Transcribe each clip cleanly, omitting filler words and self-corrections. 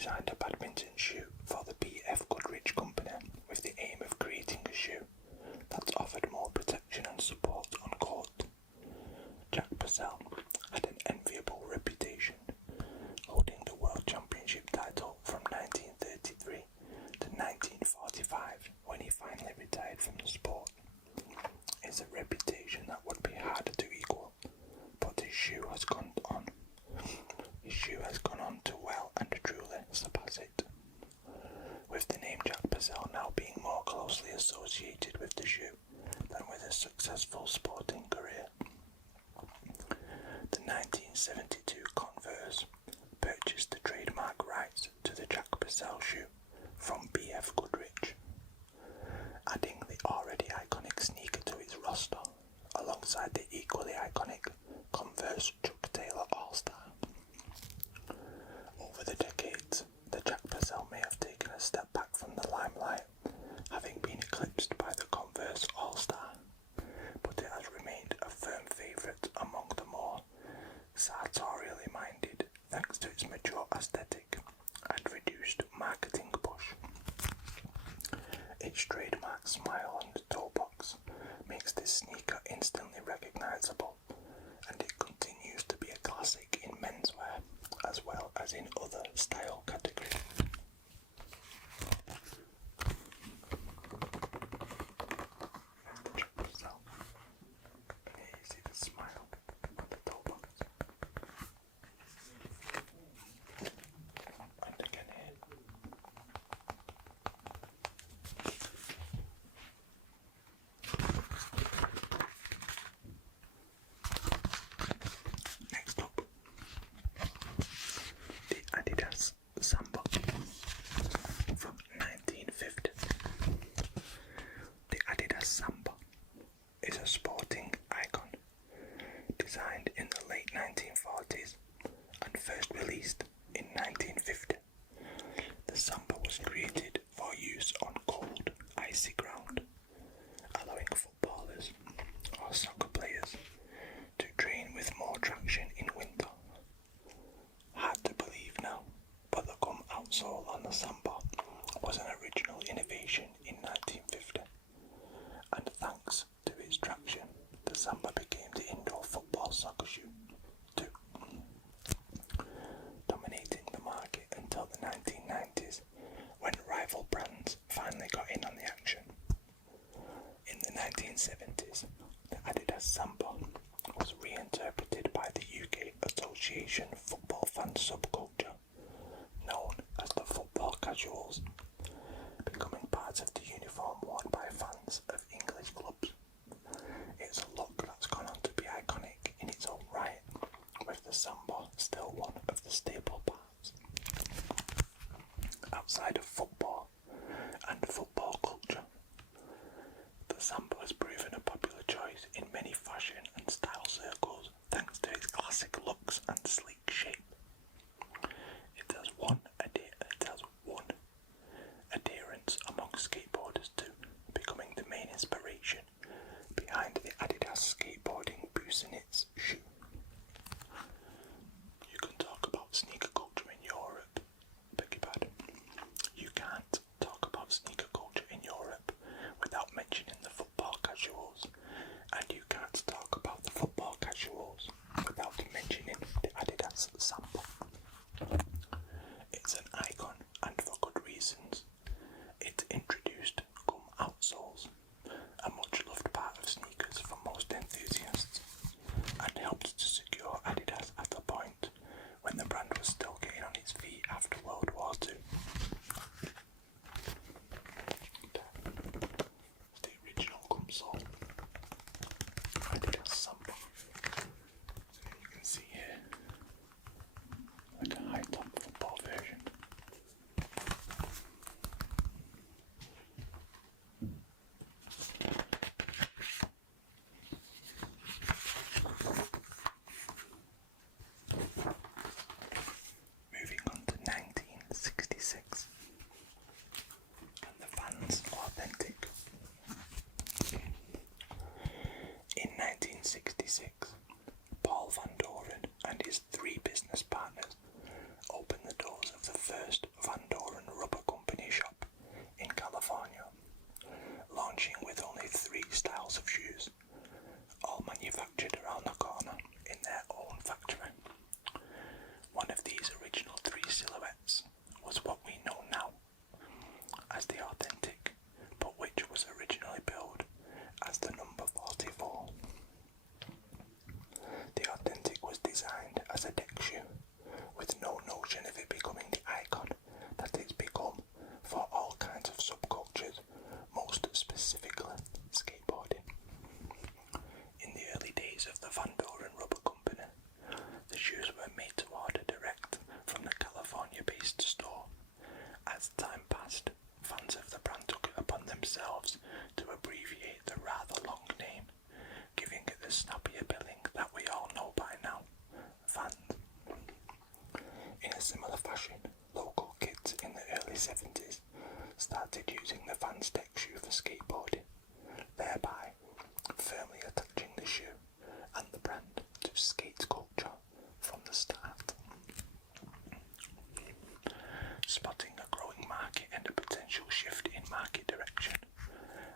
designed a badminton shoe for the B.F. Goodrich Company with the aim of creating a shoe that offered more protection and support on court. Jack Purcell had an enviable reputation, holding the World Championship title from 1933 to 1945 when he finally retired from the sport. It's a reputation that would be hard to equal, but his shoe has gone on to well and truly surpass it, with the name Jack Purcell now being more closely associated with the shoe than with a successful sporting career. The 1972 Converse purchased the trademark rights to the Jack Purcell shoe from B.F. Goodrich, adding the already iconic sneaker to its roster, alongside the equally iconic Converse Jackel All-Star. Over the decades, the Jack Purcell may have taken a step back from the limelight, having been eclipsed by the Converse All-Star, but it has remained a firm favourite among the more sartorially minded, thanks to its mature aesthetic and reduced marketing push. Its trademark smile on the toe box makes this sneaker instantly recognisable, and it continues to be a classic in menswear as well as in other style categories. Jack Purcell. Here you see the smile on the toe box. And again here. Next up, the Adidas Saba from 1950. The Adidas Saba is a sporting icon designed in the late 1940s and first released in 1950. The Saba was created for use on cold, icy ground, allowing footballers or soccer players to train with more traction in winter. Hard to believe now, but the come outsole on the Saba was an original innovation in 1950, and thanks to its traction, the Saba became the indoor football soccer shoe too, dominating the market until the 1990s, when rival brands finally got in on the action. In the 1970s, the Adidas Saba was reinterpreted by the UK Association football fan subculture, known as the football casuals, becoming part of the uniform worn by fans of English clubs. It's a look that's gone on to be iconic in its own right, with the Saba still one of the staple parts. Outside of football and football culture, the Saba has proven a popular choice in many fashion and style circles thanks to its classic looks and sleek shape. It has won adherence among skateboarders too, becoming the main inspiration behind the Adidas skateboarding Busenitz shoe. You can talk about sneaker culture in Europe, beg your pardon. You can't talk about sneaker culture in Europe without mentioning the football casuals, and you can't talk about the football casuals without mentioning the Adidas 70s started using the Vans Thankyou for skateboarding, thereby firmly attaching the shoe and the brand to skate culture from the start. Spotting a growing market and a potential shift in market direction,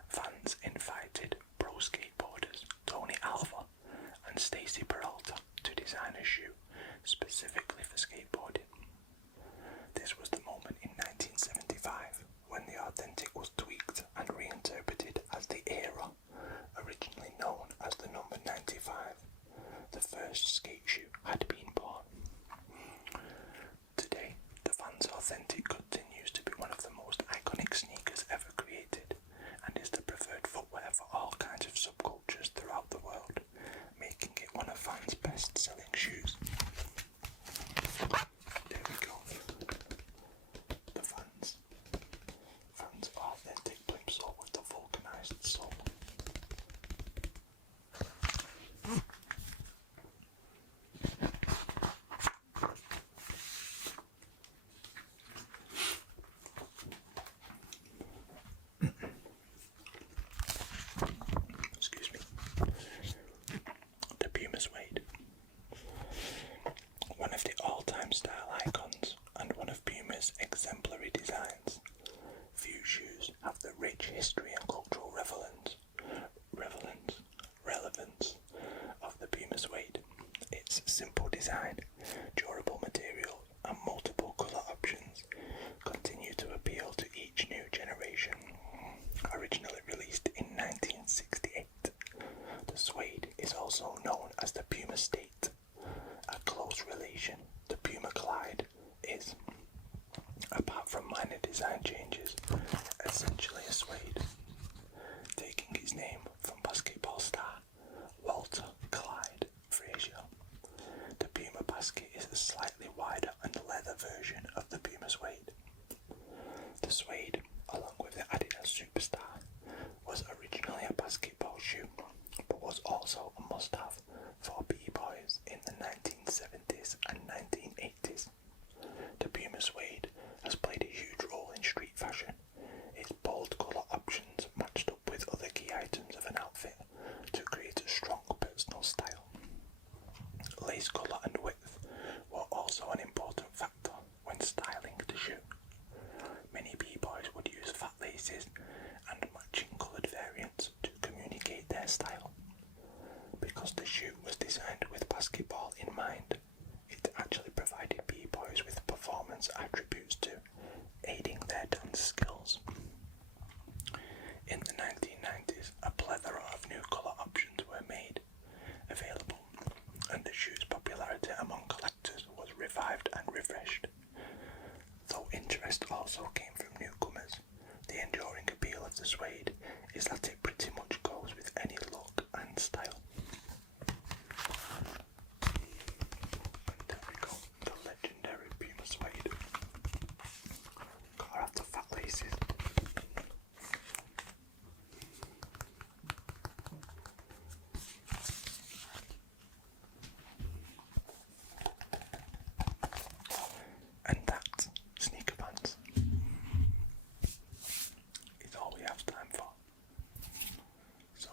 Vans invited pro skateboarders Tony Alva and Stacy Peralta to design a shoe specifically for skateboarding. This was the moment in 1975 when the authentic was tweaked and reinterpreted as the Era, originally known as the number 95. The first skate shoe had been born. Today, the Vans Authentic continues to be one of the most iconic sneakers ever created and is the preferred footwear for all kinds of subcultures throughout the world, making it one of Vans' best-selling shoes. There we go. The Vans Authentic plimsoll with the vulcanized sole. Excuse me. The Puma Suede. One of the all-time style icons and one of Puma's exemplary designs. Few shoes have the rich history and cultural relevance of the Puma Suede. Its simple design, durable material and multiple colour options continue to appeal to each new generation. Originally released in 1968, the suede is also known as the Puma State. A close relation, the Puma Clyde is, apart from minor design changes, essentially a suede, taking its name from basketball star Walter Clyde Frazier. The Puma basket is a slightly wider and leather version of the Puma Suede. The suede, along with the Adidas Superstar, was originally a basketball shoe, but was also a must-have for b-boys in the 1970s and 1980s. The Puma Suede has played a huge role in street fashion. Its bold colour options matched up with other key items of an outfit to create a strong personal style. Lace colour and width were also an important factor when styling the shoe. Many b-boys would use fat laces and matching coloured variants to communicate their style. Because the shoe was designed with basketball in mind, it actually provided b-boys with performance attributes too, aiding their dance skills. In the 1990s, a plethora of new colour options were made available, and the shoe's popularity among collectors was revived and refreshed. Though interest also came from newcomers, the enduring appeal of the suede is that it pretty much goes with any look and style. And there we go, the legendary Puma Suede. Gotta have the fat laces. And that, sneaker pants, is all we have time for. So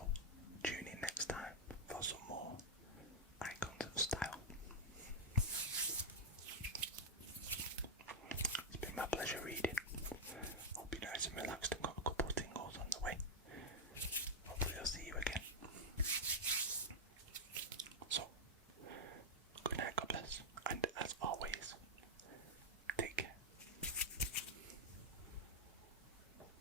tune in next time for some more icons of style. It's been my pleasure reading. Hope you're nice and relaxed